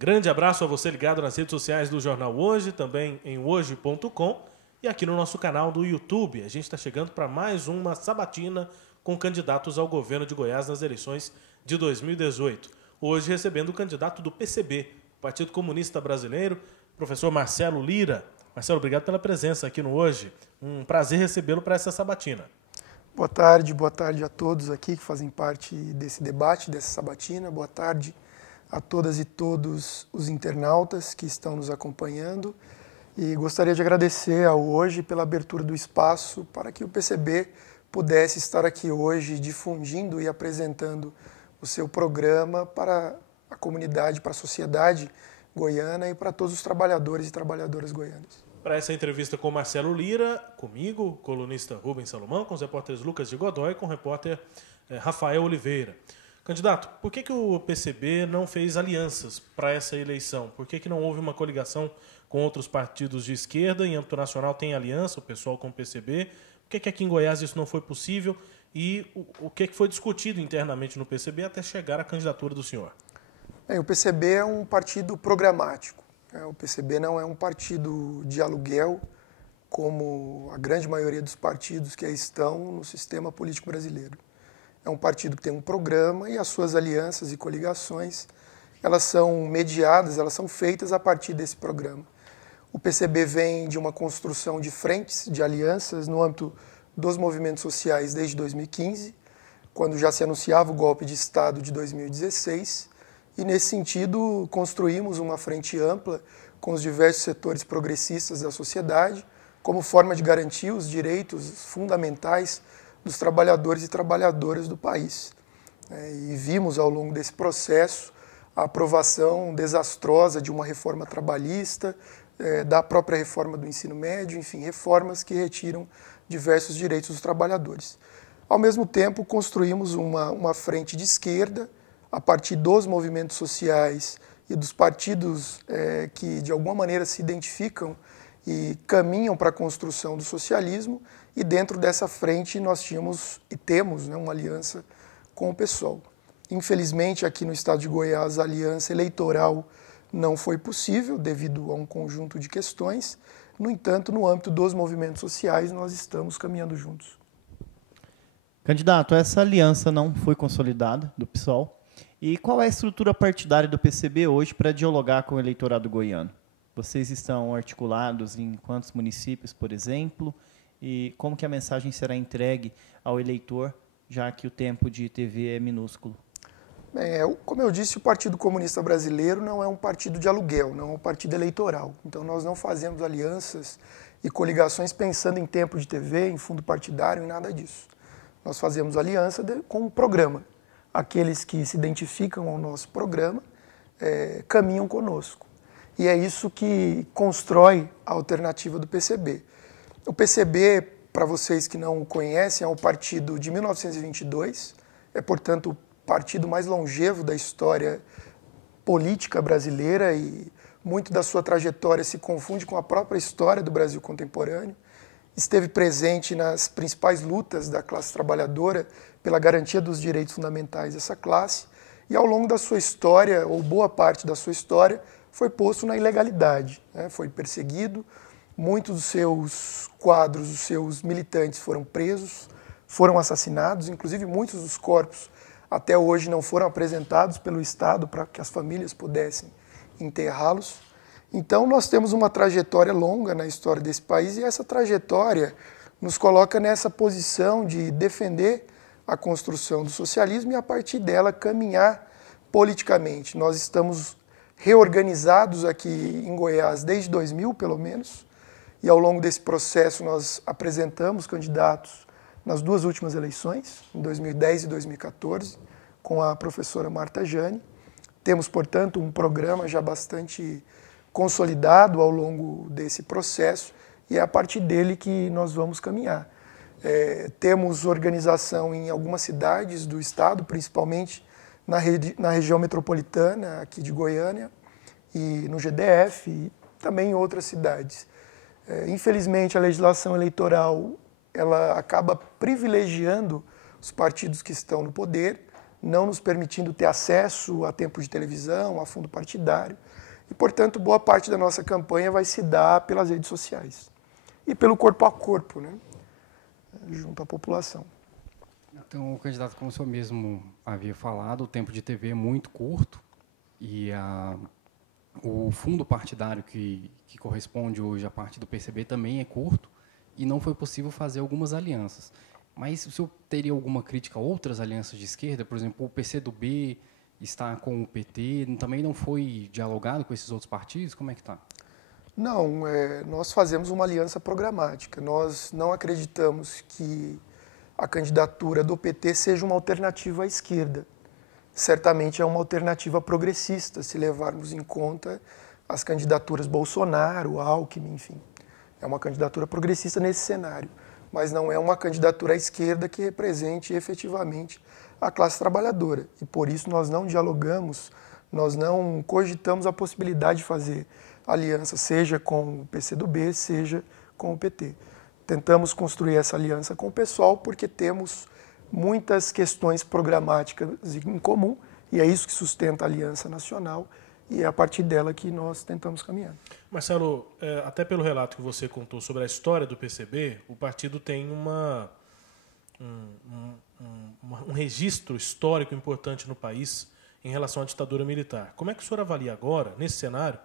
Grande abraço a você ligado nas redes sociais do Jornal Hoje, também em hoje.com e aqui no nosso canal do YouTube. A gente está chegando para mais uma sabatina com candidatos ao governo de Goiás nas eleições de 2018. Hoje recebendo o candidato do PCB, Partido Comunista Brasileiro, professor Marcelo Lira. Marcelo, obrigado pela presença aqui no Hoje. Um prazer recebê-lo para essa sabatina. Boa tarde a todos aqui que fazem parte desse debate, dessa sabatina. Boa tarde a todas e todos os internautas que estão nos acompanhando. E gostaria de agradecer ao Hoje pela abertura do espaço para que o PCB pudesse estar aqui hoje difundindo e apresentando o seu programa para a comunidade, para a sociedade goiana e para todos os trabalhadores e trabalhadoras goianas. Para essa entrevista com Marcelo Lira, comigo, colunista Rubens Salomão, com os repórteres Lucas de Godoy e com o repórter Rafael Oliveira. Candidato, por que o PCB não fez alianças para essa eleição? Por que não houve uma coligação com outros partidos de esquerda? Em âmbito nacional tem aliança, o pessoal com o PCB. Por que aqui em Goiás isso não foi possível? E o que foi discutido internamente no PCB até chegar à candidatura do senhor? O PCB é um partido programático. O PCB não é um partido de aluguel, como a grande maioria dos partidos que aí estão no sistema político brasileiro. É um partido que tem um programa e as suas alianças e coligações, elas são mediadas, elas são feitas a partir desse programa. O PCB vem de uma construção de frentes, de alianças no âmbito dos movimentos sociais desde 2015, quando já se anunciava o golpe de Estado de 2016, e nesse sentido construímos uma frente ampla com os diversos setores progressistas da sociedade, como forma de garantir os direitos fundamentais dos trabalhadores e trabalhadoras do país. E vimos ao longo desse processo a aprovação desastrosa de uma reforma trabalhista, da própria reforma do ensino médio, enfim, reformas que retiram diversos direitos dos trabalhadores. Ao mesmo tempo, construímos uma frente de esquerda, a partir dos movimentos sociais e dos partidos que, de alguma maneira, se identificam e caminham para a construção do socialismo, e dentro dessa frente nós tínhamos e temos uma aliança com o PSOL. Infelizmente, aqui no estado de Goiás, a aliança eleitoral não foi possível devido a um conjunto de questões. No entanto, no âmbito dos movimentos sociais, nós estamos caminhando juntos. Candidato, essa aliança não foi consolidada do PSOL. E qual é a estrutura partidária do PCB hoje para dialogar com o eleitorado goiano? Vocês estão articulados em quantos municípios, por exemplo? E como que a mensagem será entregue ao eleitor, já que o tempo de TV é minúsculo? Bem, como eu disse, o Partido Comunista Brasileiro não é um partido de aluguel, não é um partido eleitoral. Então nós não fazemos alianças e coligações pensando em tempo de TV, em fundo partidário, em nada disso. Nós fazemos aliança com um programa. Aqueles que se identificam ao nosso programa caminham conosco. E é isso que constrói a alternativa do PCB. O PCB, para vocês que não o conhecem, é um partido de 1922, é, portanto, o partido mais longevo da história política brasileira e muito da sua trajetória se confunde com a própria história do Brasil contemporâneo. Esteve presente nas principais lutas da classe trabalhadora pela garantia dos direitos fundamentais dessa classe e ao longo da sua história, ou boa parte da sua história, foi posto na ilegalidade, foi perseguido, muitos dos seus quadros, os seus militantes foram presos, foram assassinados, inclusive muitos dos corpos até hoje não foram apresentados pelo Estado para que as famílias pudessem enterrá-los. Então, nós temos uma trajetória longa na história desse país e essa trajetória nos coloca nessa posição de defender a construção do socialismo e, a partir dela, caminhar politicamente. Nós estamos reorganizados aqui em Goiás desde 2000, pelo menos, e ao longo desse processo nós apresentamos candidatos nas duas últimas eleições, em 2010 e 2014, com a professora Marta Jane. Temos, portanto, um programa já bastante consolidado ao longo desse processo e é a partir dele que nós vamos caminhar. Temos organização em algumas cidades do estado, principalmente na região metropolitana aqui de Goiânia e no GDF e também em outras cidades. Infelizmente, a legislação eleitoral ela acaba privilegiando os partidos que estão no poder, não nos permitindo ter acesso a tempo de televisão, a fundo partidário. E, portanto, boa parte da nossa campanha vai se dar pelas redes sociais e pelo corpo a corpo, né, junto à população. Então, candidato, como o senhor mesmo havia falado, o tempo de TV é muito curto e o fundo partidário que corresponde hoje à parte do PCB também é curto e não foi possível fazer algumas alianças. Mas o senhor teria alguma crítica a outras alianças de esquerda? Por exemplo, o PCdoB está com o PT, também não foi dialogado com esses outros partidos? Como é que está? Não, nós fazemos uma aliança programática. Nós não acreditamos que a candidatura do PT seja uma alternativa à esquerda. Certamente é uma alternativa progressista, se levarmos em conta as candidaturas Bolsonaro, Alckmin, enfim. É uma candidatura progressista nesse cenário, mas não é uma candidatura à esquerda que represente efetivamente a classe trabalhadora. E por isso nós não dialogamos, nós não cogitamos a possibilidade de fazer aliança, seja com o PCdoB, seja com o PT. Tentamos construir essa aliança com o PSOL porque temos muitas questões programáticas em comum e é isso que sustenta a Aliança Nacional e é a partir dela que nós tentamos caminhar. Marcelo, até pelo relato que você contou sobre a história do PCB, o partido tem um registro histórico importante no país em relação à ditadura militar. Como é que o senhor avalia agora, nesse cenário,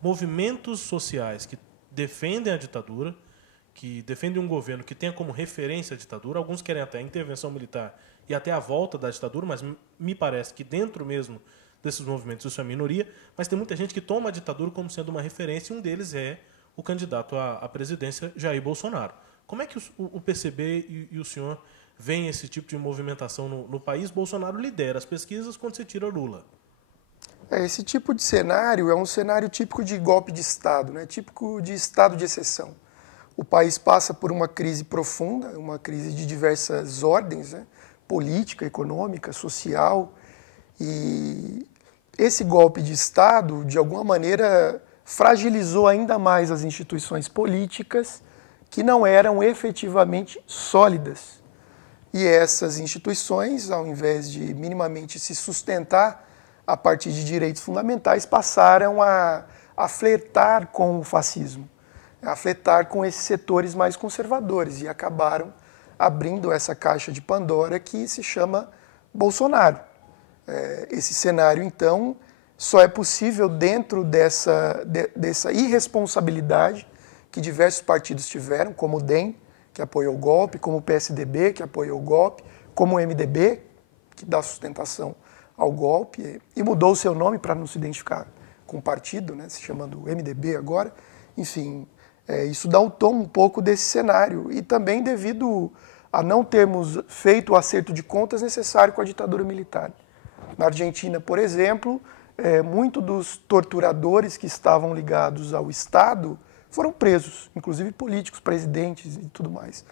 movimentos sociais que defendem a ditadura, que defendem um governo que tenha como referência a ditadura? Alguns querem até a intervenção militar e até a volta da ditadura, mas me parece que dentro mesmo desses movimentos isso é minoria, mas tem muita gente que toma a ditadura como sendo uma referência, e um deles é o candidato à presidência, Jair Bolsonaro. Como é que o PCB e o senhor veem esse tipo de movimentação no país? Bolsonaro lidera as pesquisas quando você tira Lula. Esse tipo de cenário é um cenário típico de golpe de Estado, né? Típico de estado de exceção. O país passa por uma crise profunda, uma crise de diversas ordens, né? Política, econômica, social. E esse golpe de Estado, de alguma maneira, fragilizou ainda mais as instituições políticas que não eram efetivamente sólidas. E essas instituições, ao invés de minimamente se sustentar a partir de direitos fundamentais, passaram a flertar com o fascismo, a flertar com esses setores mais conservadores e acabaram abrindo essa caixa de Pandora que se chama Bolsonaro. Esse cenário, então, só é possível dentro dessa irresponsabilidade que diversos partidos tiveram, como o DEM, que apoiou o golpe, como o PSDB, que apoiou o golpe, como o MDB, que dá sustentação ao golpe, e mudou o seu nome para não se identificar com o partido, né, se chamando MDB agora. Enfim, isso dá o tom um pouco desse cenário, e também devido a não termos feito o acerto de contas necessário com a ditadura militar. Na Argentina, por exemplo, muitos dos torturadores que estavam ligados ao Estado foram presos, inclusive políticos, presidentes e tudo mais.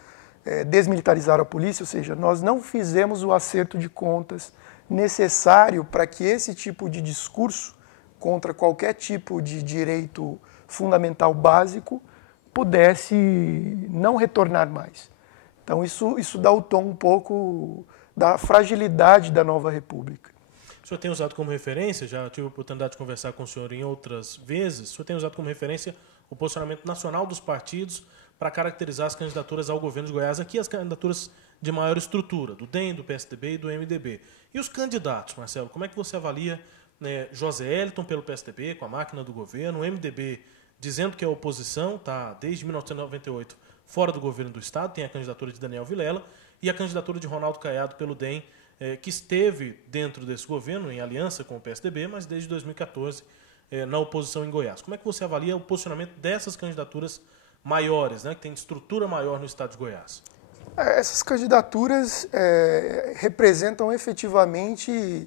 Desmilitarizaram a polícia, ou seja, nós não fizemos o acerto de contas necessário para que esse tipo de discurso contra qualquer tipo de direito fundamental básico pudesse não retornar mais. Então isso dá o tom um pouco da fragilidade da nova república. O senhor tem usado como referência, já tive a oportunidade de conversar com o senhor em outras vezes, o senhor tem usado como referência o posicionamento nacional dos partidos para caracterizar as candidaturas ao governo de Goiás, aqui as candidaturas de maior estrutura, do DEM, do PSDB e do MDB. E os candidatos, Marcelo, como é que você avalia, né, José Eliton pelo PSDB, com a máquina do governo, o MDB dizendo que é oposição, está desde 1998 fora do governo do Estado, tem a candidatura de Daniel Vilela, e a candidatura de Ronaldo Caiado pelo DEM, que esteve dentro desse governo, em aliança com o PSDB, mas desde 2014 na oposição em Goiás. Como é que você avalia o posicionamento dessas candidaturas maiores, né, que tem estrutura maior no estado de Goiás? Essas candidaturas representam efetivamente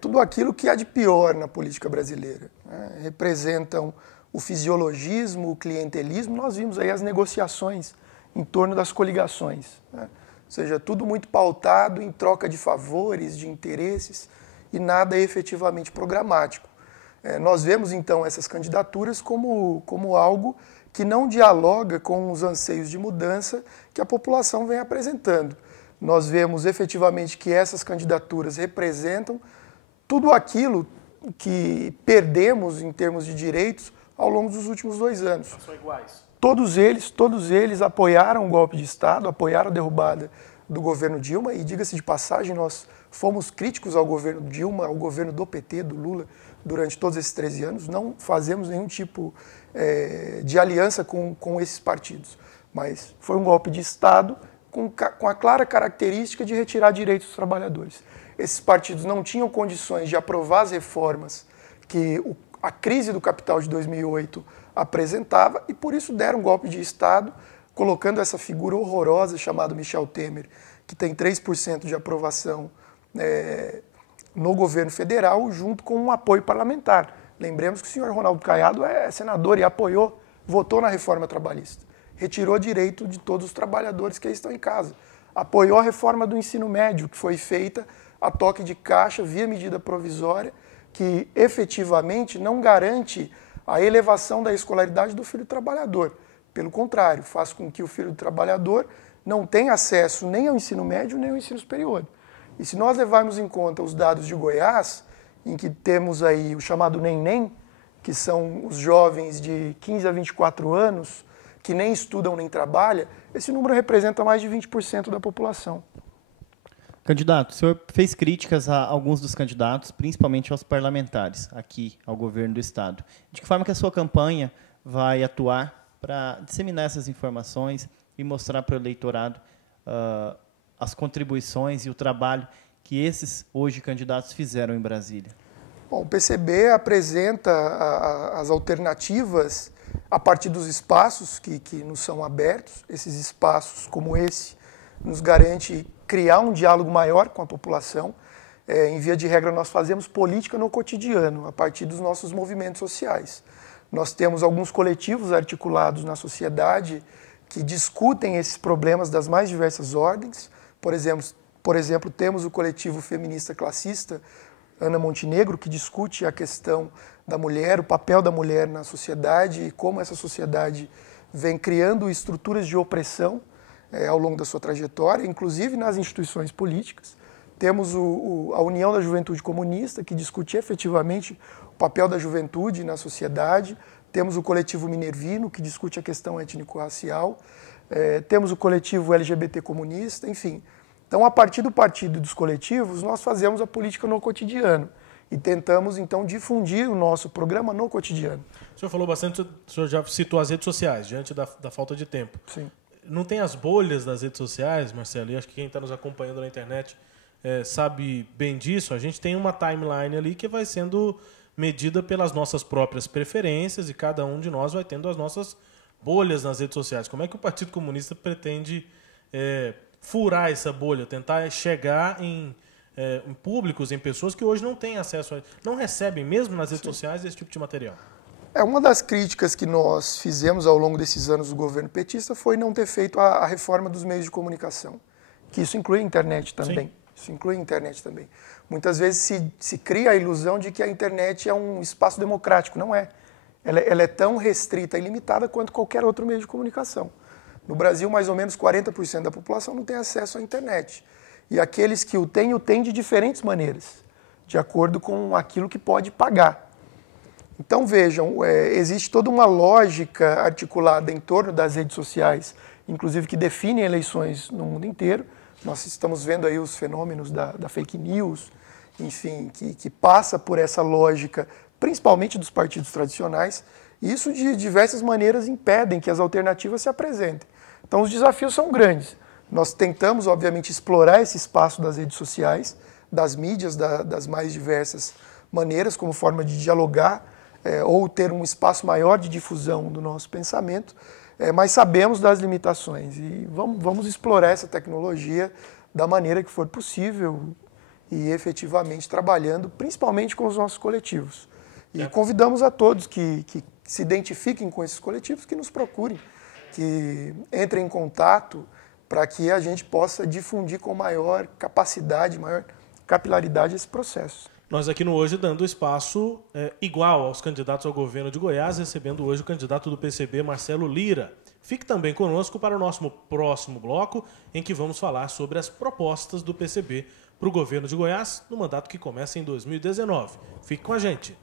tudo aquilo que há de pior na política brasileira, né? Representam o fisiologismo, o clientelismo. Nós vimos aí as negociações em torno das coligações, né? Ou seja, tudo muito pautado em troca de favores, de interesses e nada efetivamente programático. Nós vemos, então, essas candidaturas como algo que não dialoga com os anseios de mudança que a população vem apresentando. nós vemos efetivamente que essas candidaturas representam tudo aquilo que perdemos em termos de direitos ao longo dos últimos 2 anos. São iguais. Todos eles apoiaram o golpe de Estado, apoiaram a derrubada do governo Dilma, e diga-se de passagem, nós fomos críticos ao governo Dilma, ao governo do PT, do Lula, durante todos esses 13 anos, não fazemos nenhum tipo de aliança com esses partidos. Mas foi um golpe de Estado com a clara característica de retirar direitos dos trabalhadores. Esses partidos não tinham condições de aprovar as reformas que a crise do capital de 2008 apresentava, e por isso deram um golpe de Estado, colocando essa figura horrorosa chamada Michel Temer, que tem 3% de aprovação no governo federal, junto com um apoio parlamentar. Lembremos que o senhor Ronaldo Caiado é senador e apoiou, votou na reforma trabalhista. Retirou direito de todos os trabalhadores que aí estão em casa. Apoiou a reforma do ensino médio, que foi feita a toque de caixa via medida provisória, que efetivamente não garante a elevação da escolaridade do filho do trabalhador. Pelo contrário, faz com que o filho do trabalhador não tenha acesso nem ao ensino médio, nem ao ensino superior. E se nós levarmos em conta os dados de Goiás, em que temos aí o chamado NEM, que são os jovens de 15 a 24 anos, que nem estudam nem trabalham, esse número representa mais de 20% da população. Candidato, o senhor fez críticas a alguns dos candidatos, principalmente aos parlamentares, aqui ao governo do Estado. De que forma que a sua campanha vai atuar para disseminar essas informações e mostrar para o eleitorado as contribuições e o trabalho que esses, hoje, candidatos fizeram em Brasília? Bom, o PCB apresenta as alternativas a partir dos espaços que nos são abertos. Esses espaços, como esse, nos garante criar um diálogo maior com a população. Em via de regra, nós fazemos política no cotidiano, a partir dos nossos movimentos sociais. Nós temos alguns coletivos articulados na sociedade que discutem esses problemas das mais diversas ordens. Por exemplo, temos o coletivo feminista classista, Ana Montenegro, que discute a questão da mulher, o papel da mulher na sociedade e como essa sociedade vem criando estruturas de opressão ao longo da sua trajetória, inclusive nas instituições políticas. Temos a União da Juventude Comunista, que discute efetivamente o papel da juventude na sociedade. Temos o coletivo Minervino, que discute a questão étnico-racial. Temos o coletivo LGBT comunista, enfim. Então, a partir do partido e dos coletivos, nós fazemos a política no cotidiano e tentamos, então, difundir o nosso programa no cotidiano. O senhor falou bastante, o senhor já citou as redes sociais, diante da falta de tempo. Sim. Não tem as bolhas das redes sociais, Marcelo, e acho que quem está nos acompanhando na internet sabe bem disso. A gente tem uma timeline ali que vai sendo medida pelas nossas próprias preferências e cada um de nós vai tendo as nossas bolhas nas redes sociais. Como é que o Partido Comunista pretende furar essa bolha, tentar chegar em públicos, em pessoas que hoje não têm acesso, não recebem mesmo nas redes sociais esse tipo de material? Uma das críticas que nós fizemos ao longo desses anos do governo petista foi não ter feito a reforma dos meios de comunicação, que isso inclui a internet também. Sim. Isso inclui a internet também. Muitas vezes se cria a ilusão de que a internet é um espaço democrático. Não é. Ela é tão restrita e limitada quanto qualquer outro meio de comunicação. No Brasil, mais ou menos 40% da população não tem acesso à internet. E aqueles que o têm de diferentes maneiras, de acordo com aquilo que pode pagar. Então, vejam, existe toda uma lógica articulada em torno das redes sociais, inclusive que definem eleições no mundo inteiro. Nós estamos vendo aí os fenômenos da fake news, enfim, que passa por essa lógica, principalmente dos partidos tradicionais, e isso de diversas maneiras impedem que as alternativas se apresentem. Então, os desafios são grandes. Nós tentamos, obviamente, explorar esse espaço das redes sociais, das mídias, das mais diversas maneiras, como forma de dialogar ou ter um espaço maior de difusão do nosso pensamento, mas sabemos das limitações e vamos explorar essa tecnologia da maneira que for possível e efetivamente trabalhando, principalmente com os nossos coletivos. E convidamos a todos que se identifiquem com esses coletivos, que nos procurem, que entrem em contato para que a gente possa difundir com maior capacidade, maior capilaridade esse processo. Nós aqui no Hoje dando espaço igual aos candidatos ao governo de Goiás, recebendo hoje o candidato do PCB, Marcelo Lira. Fique também conosco para o nosso próximo bloco, em que vamos falar sobre as propostas do PCB para o governo de Goiás, no mandato que começa em 2019. Fique com a gente.